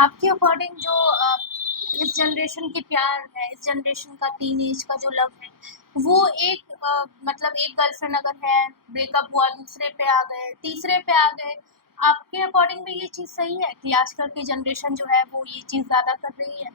आपके अकॉर्डिंग जो इस जनरेशन के प्यार है, इस जनरेशन का टीनेज का जो लव है, वो एक मतलब एक गर्लफ्रेंड अगर है, ब्रेकअप हुआ, दूसरे पे आ गए, तीसरे पे आ गए, आपके अकॉर्डिंग भी ये चीज़ सही है कि आजकल की जनरेशन जो है वो ये चीज़ ज़्यादा कर रही है?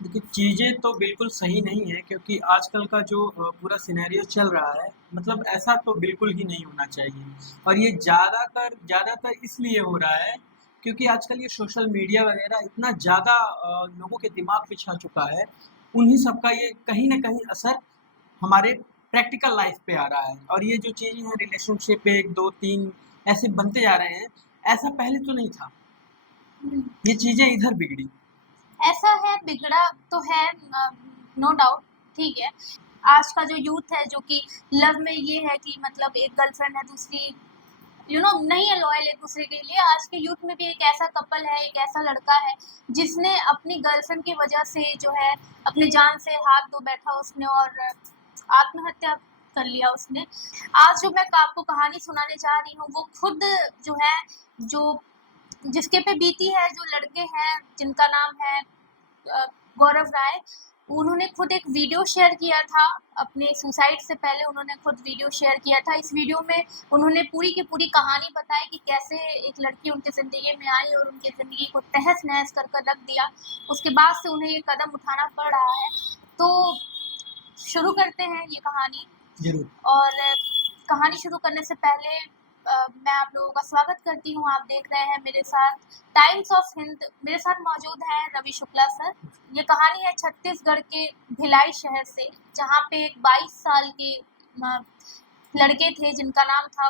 देखिए, चीज़ें तो बिल्कुल सही नहीं है क्योंकि आजकल का जो पूरा सिनेरियो चल रहा है, मतलब ऐसा तो बिल्कुल ही नहीं होना चाहिए। और ये ज़्यादातर इसलिए हो रहा है क्योंकि आजकल ये सोशल मीडिया वगैरह इतना ज़्यादा लोगों के दिमाग पे छा चुका है, उन्हीं सब का ये कहीं न कहीं असर हमारे प्रैक्टिकल लाइफ पे आ रहा है। और ये जो चीज़ें हैं रिलेशनशिप 1, 2, 3 ऐसे बनते जा रहे हैं, ऐसा पहले तो नहीं था। हुँ। ये चीज़ें इधर बिगड़ी। ऐसा है, बिगड़ा तो है, नो डाउट, ठीक है। आज का जो यूथ है जो कि लव में ये है कि मतलब एक गर्लफ्रेंड है, दूसरी नहीं है लॉयल एक दूसरे के लिए। आज के यूथ में भी एक ऐसा कपल है, एक ऐसा लड़का है जिसने अपनी गर्लफ्रेंड की वजह से जो है अपनी जान से हाथ धो बैठा उसने और आत्महत्या कर लिया उसने। आज जो मैं आपको कहानी सुनाने जा रही हूँ वो खुद जो है, जो जिसके पे बीती है, जो लड़के हैं जिनका नाम है अ, गौरव राय, उन्होंने खुद एक वीडियो शेयर किया था। अपने सुसाइड से पहले उन्होंने खुद वीडियो शेयर किया था। इस वीडियो में उन्होंने पूरी की पूरी कहानी बताई कि कैसे एक लड़की उनकी ज़िंदगी में आई और उनकी ज़िंदगी को तहस-नहस कर कर रख दिया। उसके बाद से उन्हें ये कदम उठाना पड़ रहा है। तो शुरू करते हैं ये कहानी। ज़रूर। और कहानी शुरू करने से पहले मैं आप लोगों का स्वागत करती हूँ। आप देख रहे हैं मेरे साथ टाइम्स ऑफ हिंद, मेरे साथ मौजूद हैं रवि शुक्ला सर। ये कहानी है छत्तीसगढ़ के भिलाई शहर से, जहाँ पे एक 22 साल के लड़के थे जिनका नाम था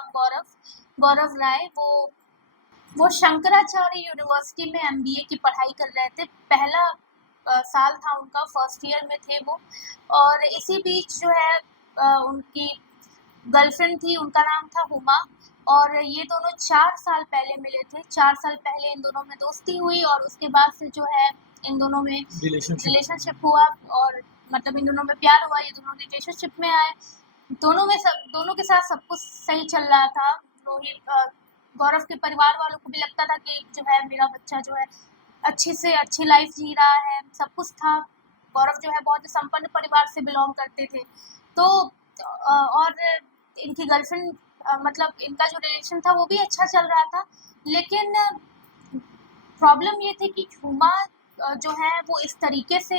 गौरव राय। वो शंकराचार्य यूनिवर्सिटी में एमबीए की पढ़ाई कर रहे थे। पहला साल था उनका, फर्स्ट ईयर में थे वो। और इसी बीच जो है उनकी गर्लफ्रेंड थी, उनका नाम था हुमा। और ये दोनों 4 साल पहले मिले थे। 4 साल पहले इन दोनों में दोस्ती हुई और उसके बाद से जो है इन दोनों में रिलेशनशिप। रिलेशनशिप हुआ। और मतलब इन दोनों में प्यार हुआ, ये दोनों रिलेशनशिप में आए। दोनों के साथ सब कुछ सही चल रहा था। गौरव के परिवार वालों को भी लगता था कि जो है मेरा बच्चा जो है अच्छी से अच्छी लाइफ जी रहा है, सब कुछ था। गौरव जो है बहुत ही संपन्न परिवार से बिलोंग करते थे। तो और इनकी गर्लफ्रेंड मतलब इनका जो रिलेशन था वो भी अच्छा चल रहा था। लेकिन प्रॉब्लम ये थी कि हुमा जो है वो इस तरीके से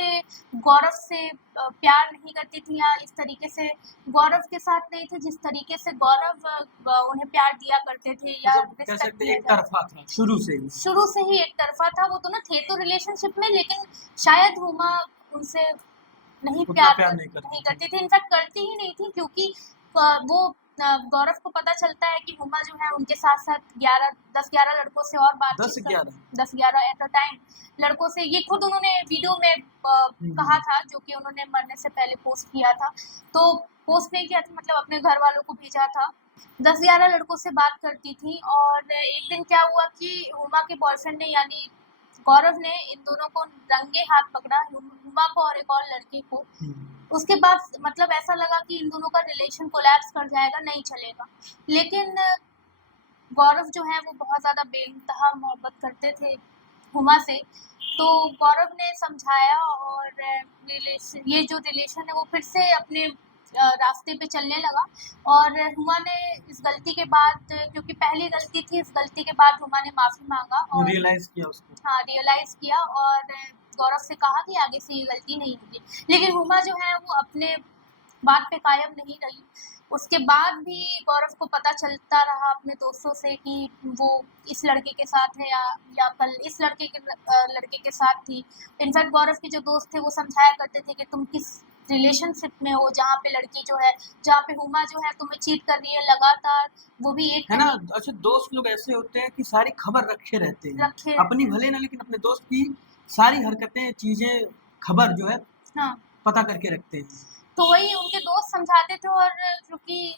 गौरव से प्यार नहीं करती थी, या इस तरीके से गौरव के साथ नहीं थी जिस तरीके से गौरव उन्हें प्यार दिया करते थे या मतलब कह रिस्पेक्ट सकते हैं दिया एक जाता। तरफ़ा था शुरू से ही। शुरू से ही एक तरफा था। वो दोनों थे तो रिलेशनशिप में, लेकिन शायद हुमा उनसे उतना प्यार नहीं नहीं करती थी। करती थी, इनफैक्ट करती ही नहीं थी। क्योंकि वो गौरव को पता चलता है कि हुमा जो है उनके साथ साथ 10-11 लड़कों से और बातचीत कर 10-11। 10-11 एट अ टाइम लड़कों से। ये खुद उन्होंने वीडियो में कहा था, जो कि उन्होंने मरने से पहले पोस्ट किया था। तो पोस्ट नहीं किया था, मतलब अपने घर वालों को भेजा था। 10-11 लड़कों से बात करती थी। और एक दिन क्या हुआ कि हुमा के बॉयफ्रेंड ने, यानी गौरव ने, इन दोनों को रंगे हाथ पकड़ा, हुमा को और एक और लड़के को। उसके बाद मतलब ऐसा लगा कि इन दोनों का रिलेशन कोलैप्स कर जाएगा, नहीं चलेगा। लेकिन गौरव जो है वो बहुत ज़्यादा बेइंतहा मोहब्बत करते थे हुमा से। तो गौरव ने समझाया और ये जो रिलेशन है वो फिर से अपने रास्ते पे चलने लगा। और हुमा ने इस गलती के बाद, क्योंकि पहली गलती थी, इस गलती के बाद हुमा ने माफ़ी मांगा और रियलाइज़ किया उसको। हाँ, रियलाइज़ किया और गौरव से कहा कि आगे से ये गलती नहीं होगी। लेकिन हुमा जो है वो अपने बात पे कायम नहीं रही। उसके बाद भी गौरव को पता चलता रहा अपने दोस्तों से कि वो इस लड़के के साथ है, या कल इस लड़के के साथ थी। इनफैक्ट गौरव के जो दोस्त थे वो समझाया करते थे कि तुम किस रिलेशनशिप में हो, जहाँ पे लड़की जो है, जहाँ पे हुमा जो है तुम्हें चीट कर रही है लगातार, वो भी एक है ना? नहीं अच्छा, दोस्त लोग ऐसे होते हैं कि सारी खबर रखे रहते हैं। रखे अपनी रहते हैं। भले ना, लेकिन अपने दोस्त की सारी हरकतें, चीज़ें, खबर जो है हाँ। पता करके रखते हैं। तो वही उनके दोस्त समझाते थे। और क्योंकि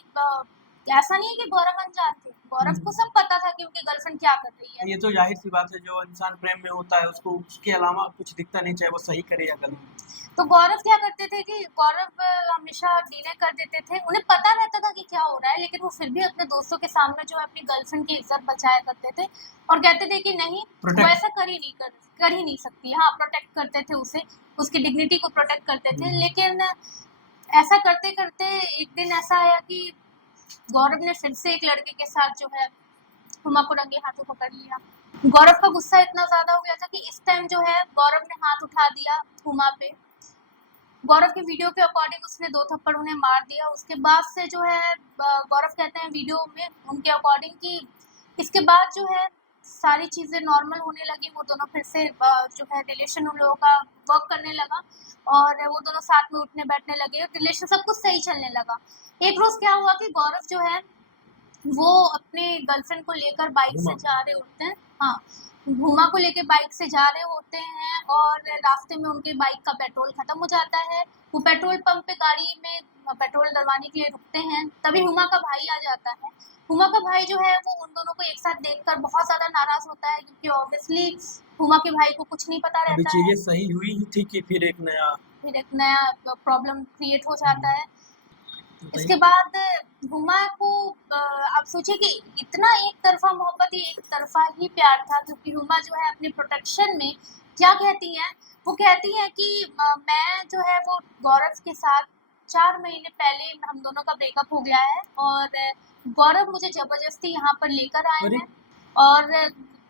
ऐसा नहीं है कि गौरव अनजान थे, गौरव को सब पता था कि उनकी गर्लफ्रेंड क्या कर रही है। ये तो जाहिर सी बात है, जो इंसान प्रेम में होता है उसको उसके अलावा कुछ दिखता नहीं, चाहे वो सही करे या गलत। तो गौरव क्या करते थे कि गौरव हमेशा डिले कर देते थे, उन्हें पता रहता था कि क्या हो रहा है, लेकिन वो फिर भी अपने दोस्तों के सामने जो है अपनी गर्लफ्रेंड की इज्जत बचाया करते थे और कहते थे कि नहीं वो प्रोटेक्ट। ऐसा कर ही नहीं सकती। हाँ, प्रोटेक्ट करते थे उसे, उसकी डिग्निटी को प्रोटेक्ट करते थे। लेकिन ऐसा करते करते एक दिन ऐसा आया कि गौरव ने फिर से एक लड़के के साथ जो है हुमा को रंगे हाथों पकड़ लिया। गौरव का गुस्सा इतना ज्यादा हो गया था कि इस टाइम जो है गौरव ने हाथ उठा दिया हुमा पे। गौरव की वीडियो के अकॉर्डिंग उसने 2 थप्पड़ उन्हें मार दिया। उसके बाद से जो है गौरव कहते हैं वीडियो में उनके अकॉर्डिंग कि इसके बाद जो है सारी चीज़ें नॉर्मल होने लगी। वो दोनों फिर से जो है रिलेशन उन लोगों का वर्क करने लगा और वो दोनों साथ में उठने बैठने लगे, रिलेशन सब कुछ सही चलने लगा। एक रोज़ क्या हुआ कि गौरव जो है वो अपने गर्लफ्रेंड को लेकर बाइक से जा रहे होते हैं। हाँ, हुमा को लेके बाइक से जा रहे होते हैं और रास्ते में उनके बाइक का पेट्रोल खत्म हो जाता है। वो पेट्रोल पंप पे गाड़ी में पेट्रोल डलवाने के लिए रुकते हैं, तभी हुमा का भाई आ जाता है। हुमा का भाई जो है वो उन दोनों को एक साथ देखकर बहुत ज्यादा नाराज होता है, क्योंकि ऑब्वियसली हुमा के भाई को कुछ नहीं पता अभी रहता है। चीजें सही हुई ही थी कि फिर एक नया प्रॉब्लम क्रिएट हो जाता है। बताइए। इसके बाद हुमा को आप सोचिए कि इतना एक तरफा मोहब्बत, ये एक तरफा ही प्यार था, क्योंकि हुमा जो है अपने प्रोटेक्शन में क्या कहती हैं, वो कहती हैं कि मैं जो है वो गौरव के साथ 4 महीने पहले हम दोनों का ब्रेकअप हो गया है और गौरव मुझे जबरदस्ती यहाँ पर लेकर आए अरे! हैं और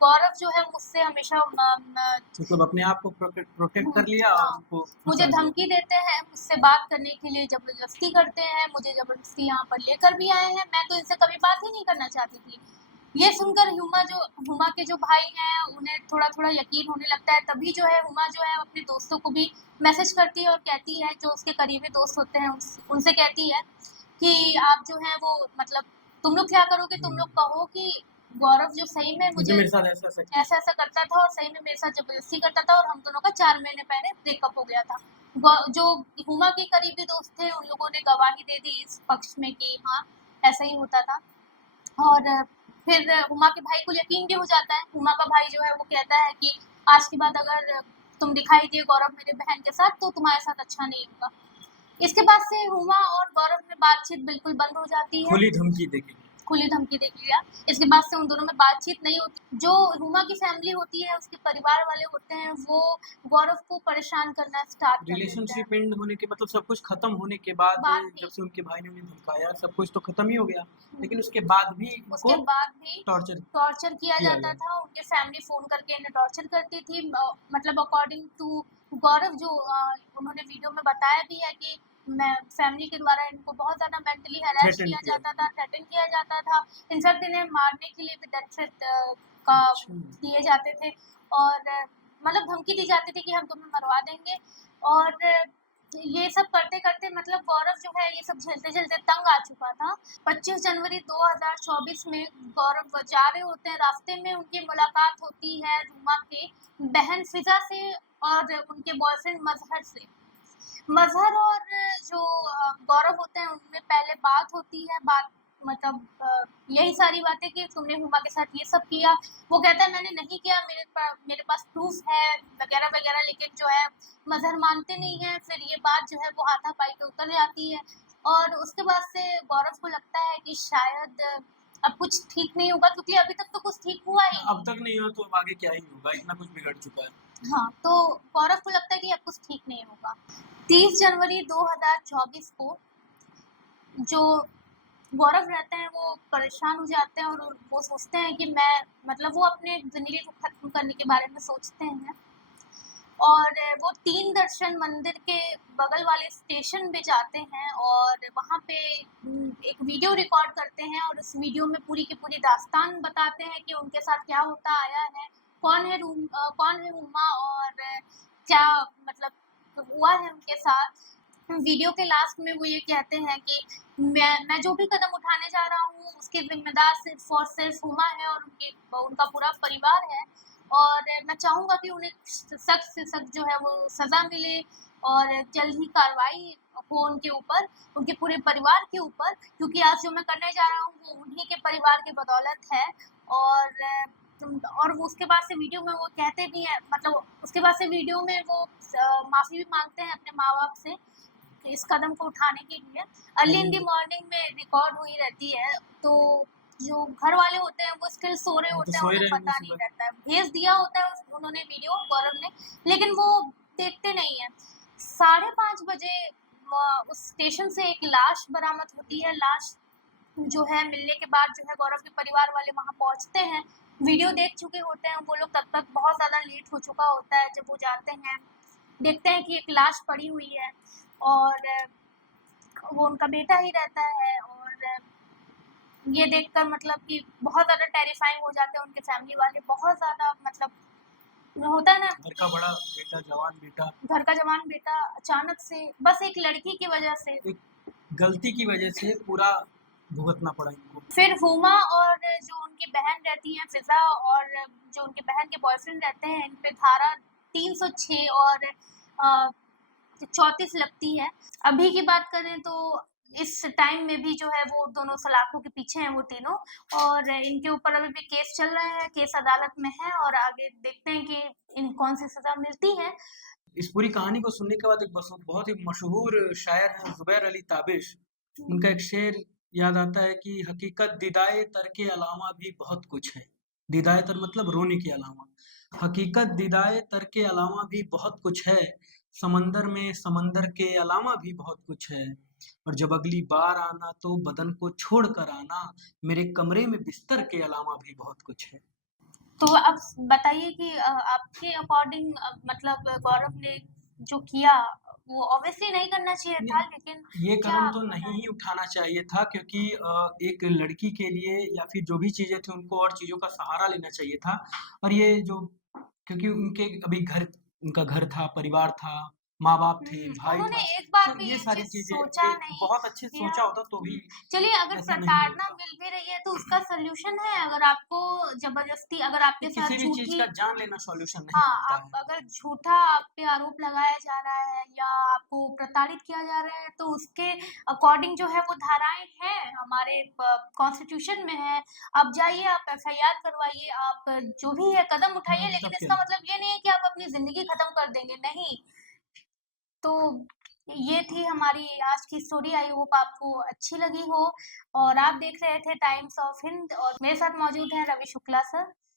गौरव जो है मुझसे हमेशा मतलब अपने आप को प्रोटेक्ट कर लिया और हाँ, उनको मुझे फंसा दिया। धमकी देते हैं, मुझसे बात करने के लिए जबरदस्ती करते हैं, मुझे जबरदस्ती यहाँ पर लेकर भी आए हैं। मैं तो इनसे कभी बात ही नहीं करना चाहती थी। ये सुनकर हुमा के जो भाई हैं उन्हें थोड़ा-थोड़ा यकीन होने लगता है। तभी जो है हुमा जो है अपने दोस्तों को भी मैसेज करती है और कहती है, जो उसके करीबी दोस्त होते हैं उनसे कहती है कि आप जो है वो मतलब तुम लोग क्या करोगे? तुम लोग कहो कि गौरव जो सही में जो मुझे मेरे साथ ऐसा किया। ऐसा-ऐसा करता था और सही में मेरे साथ जबरदस्ती करता था और हम दोनों का 4 महीने पहले ब्रेकअप हो गया था। जो हुमा के करीबी दोस्त थे उन लोगों ने गवाही दे दी इस पक्ष में कि हाँ, ऐसा ही होता था। और फिर हुमा के भाई को यकीन भी हो जाता है। हुमा का भाई जो है वो कहता है कि आज के बाद अगर तुम दिखाई दिए गौरव मेरे बहन के साथ तो तुम्हारे साथ अच्छा नहीं होगा। इसके बाद से हुमा और गौरव में बातचीत बिल्कुल बंद हो जाती है। खुली धमकी देके। खुली धमकी दे दिया। इसके बाद से उन दोनों में बातचीत नहीं होती। जो हुमा की फैमिली होती है, उसके परिवार वाले होते हैं, वो गौरव को परेशान करना स्टार्ट कर देते हैं। रिलेशनशिप एंड होने के मतलब सब कुछ खत्म होने के बाद बाद भी जब से उनके भाई ने उन्हें धमकाया, सब कुछ तो खत्म ही हो गया, लेकिन उसके बाद भी उसके उनको बाद भी टॉर्चर टॉर्चर किया किया जाता गया। था। उनके फैमिली फ़ोन करके इन्हें टॉर्चर करती थी। मतलब अकॉर्डिंग टू गौरव जो उन्होंने वीडियो में बताया भी है कि मैं फैमिली के द्वारा इनको बहुत ज़्यादा मेंटली हैरेस थ्रेटन किया किया। जाता था, थ्रेटन किया जाता था। इनफैक्ट इन्हें मारने के लिए भी डेथ थ्रेट का अच्छा। दिए जाते थे और मतलब धमकी दी जाती थी कि हम तुम्हें मरवा देंगे। और ये सब करते-करते मतलब गौरव जो है ये सब झेलते-झेलते तंग आ चुका था। 25 जनवरी 2024 में गौरव जा रहे होते हैं, रास्ते में उनकी मुलाकात होती है रुमा के बहन फिजा से और उनके बॉयफ्रेंड मजहर से। मजहर और जो गौरव होते हैं उनमें पहले बात होती है। बात मतलब यही सारी बातें कि तुमने हुमा के साथ ये सब किया। वो कहता है मैंने नहीं किया, मेरे पास प्रूफ है वगैरह वगैरह, लेकिन जो है मजहर मानते नहीं है। फिर ये बात जो है वो हाथापाई पे उतर जाती है और उसके बाद से गौरव को लगता है कि शायद अब कुछ ठीक नहीं होगा, क्योंकि अभी तक तो कुछ ठीक हुआ ही अब तक नहीं हुआ तो अब आगे क्या ही होगा, इतना कुछ बिगड़ चुका है। हाँ, तो गौरव को लगता है कि अब कुछ ठीक नहीं होगा। 30 जनवरी 2024 को जो गौरव रहते हैं वो परेशान हो जाते हैं और वो सोचते हैं कि मैं मतलब वो अपने ज़िंदगी को ख़त्म करने के बारे में सोचते हैं और वो 3 दर्शन मंदिर के बगल वाले स्टेशन पे जाते हैं और वहाँ पे एक वीडियो रिकॉर्ड करते हैं और उस वीडियो में पूरी की पूरी दास्तान बताते हैं कि उनके साथ क्या होता आया है, कौन है हुमा और क्या मतलब हुआ है उनके साथ। वीडियो के लास्ट में वो ये कहते हैं कि मैं जो भी कदम उठाने जा रहा हूँ उसके ज़िम्मेदार सिर्फ़ और सिर्फ़ हुमा है और उनका पूरा परिवार है और मैं चाहूँगा कि उन्हें सख्त से सख्त जो है वो सज़ा मिले और जल्द ही कार्रवाई हो उनके ऊपर, उनके पूरे परिवार के ऊपर, क्योंकि आज जो मैं करने जा रहा हूँ वो उन्हीं के परिवार की बदौलत है। और वो उसके बाद से वीडियो में वो कहते भी हैं, मतलब उसके बाद से वीडियो में वो माफ़ी भी माँगते हैं अपने माँ-बाप से इस कदम को उठाने के लिए। अर्ली इन द मॉर्निंग में रिकॉर्ड हुई रहती है, तो जो घर वाले होते हैं वो स्टिल सो रहे वो तो होते हैं, सो ही उन्हें रहे होंगे पता नहीं सुबह। रहता है। भेज दिया होता है उन्होंने वीडियो गौरव ने, लेकिन वो देखते नहीं हैं। 5:30 बजे उस स्टेशन से एक लाश बरामद होती है। लाश जो है मिलने के बाद जो है गौरव के परिवार वाले वहाँ पहुँचते हैं। वीडियो देख चुके होते हैं वो लोग, तब तक बहुत ज़्यादा लेट हो चुका होता है। जब वो जाते हैं, देखते हैं कि एक लाश पड़ी हुई है और वो उनका बेटा ही रहता है। और ये देखकर मतलब कि बहुत ज़्यादा टेरिफाइंग हो जाते हैं उनके फैमिली वाले, बहुत ज़्यादा मतलब होता है ना घर का बड़ा बेटा, जवान बेटा, घर का जवान बेटा अचानक से बस एक लड़की की वजह से। एक गलती की वजह से पूरा भुगतना पड़ा इनको। फिर हुमा और जो उनकी बहन रहती हैं फिज़ा, और जो उनके बहन के बॉयफ्रेंड रहते हैं, इन पे धारा 306 और 34 लगती है। अभी की बात करें तो इस टाइम में भी जो है वो दोनों सलाखों के पीछे हैं वो तीनों, और इनके ऊपर अभी भी केस चल रहा है, केस अदालत में है और आगे देखते हैं कि इन कौन सी सज़ा मिलती है। इस पूरी कहानी को सुनने के बाद एक बहुत ही मशहूर शायर हैं ज़ुबैर अली ताबिश, उनका एक शेर याद आता है कि हकीकत दिदाए तर के अलावा भी बहुत कुछ है। दिदाए तर मतलब रोने के अलावा। हकीकत दिदाए तर के अलावा भी बहुत कुछ है, समंदर में समंदर के अलावा भी बहुत कुछ है। और जब अगली बार आना तो बदन को छोड़ कर आना, मेरे कमरे में बिस्तर के अलावा भी बहुत कुछ है। तो अब बताइए कि आपके अकॉर्डिंग मतलब गौरव ने जो किया वो ऑब्वियसली नहीं करना चाहिए था, नहीं, लेकिन ये क्या कदम आप तो नहीं बताएं? ही उठाना चाहिए था क्योंकि एक लड़की के लिए या फिर जो भी चीज़ें थी उनको और चीज़ों का सहारा लेना चाहिए था। और ये जो क्योंकि उनके अभी घर उनका घर था, परिवार था, माँ-बाप थे, भाई उन्होंने था, एक बार तो भी ये ये सारी चीज़ चीज़ें सोचा ये नहीं। बहुत अच्छे से या सोचा होता तो भी चलिए, अगर ऐसा नहीं प्रताड़ना होता। मिल भी रही है तो उसका सॉल्यूशन है, अगर आपको ज़बरदस्ती अगर ये आपके किसी साथ भी चीज़ झूठी का जान लेना सॉल्यूशन नहीं हाँ, होता आप है। अगर झूठा आप पे आरोप लगाया जा रहा है या आपको प्रताड़ित किया जा रहा है, तो उसके अकॉर्डिंग जो है वो धाराएँ हैं हमारे कॉन्स्टिट्यूशन में है। आप जाइए, आप एफआईआर करवाइए, आप जो भी है कदम उठाइए, लेकिन तब क्या? इसका मतलब ये नहीं है कि आप अपनी ज़िंदगी खत्म कर देंगे, नहीं। तो ये थी हमारी आज की स्टोरी, आई होप आपको अच्छी लगी हो। और आप देख रहे थे टाइम्स ऑफ हिंद और मेरे साथ मौजूद हैं रवि शुक्ला सर।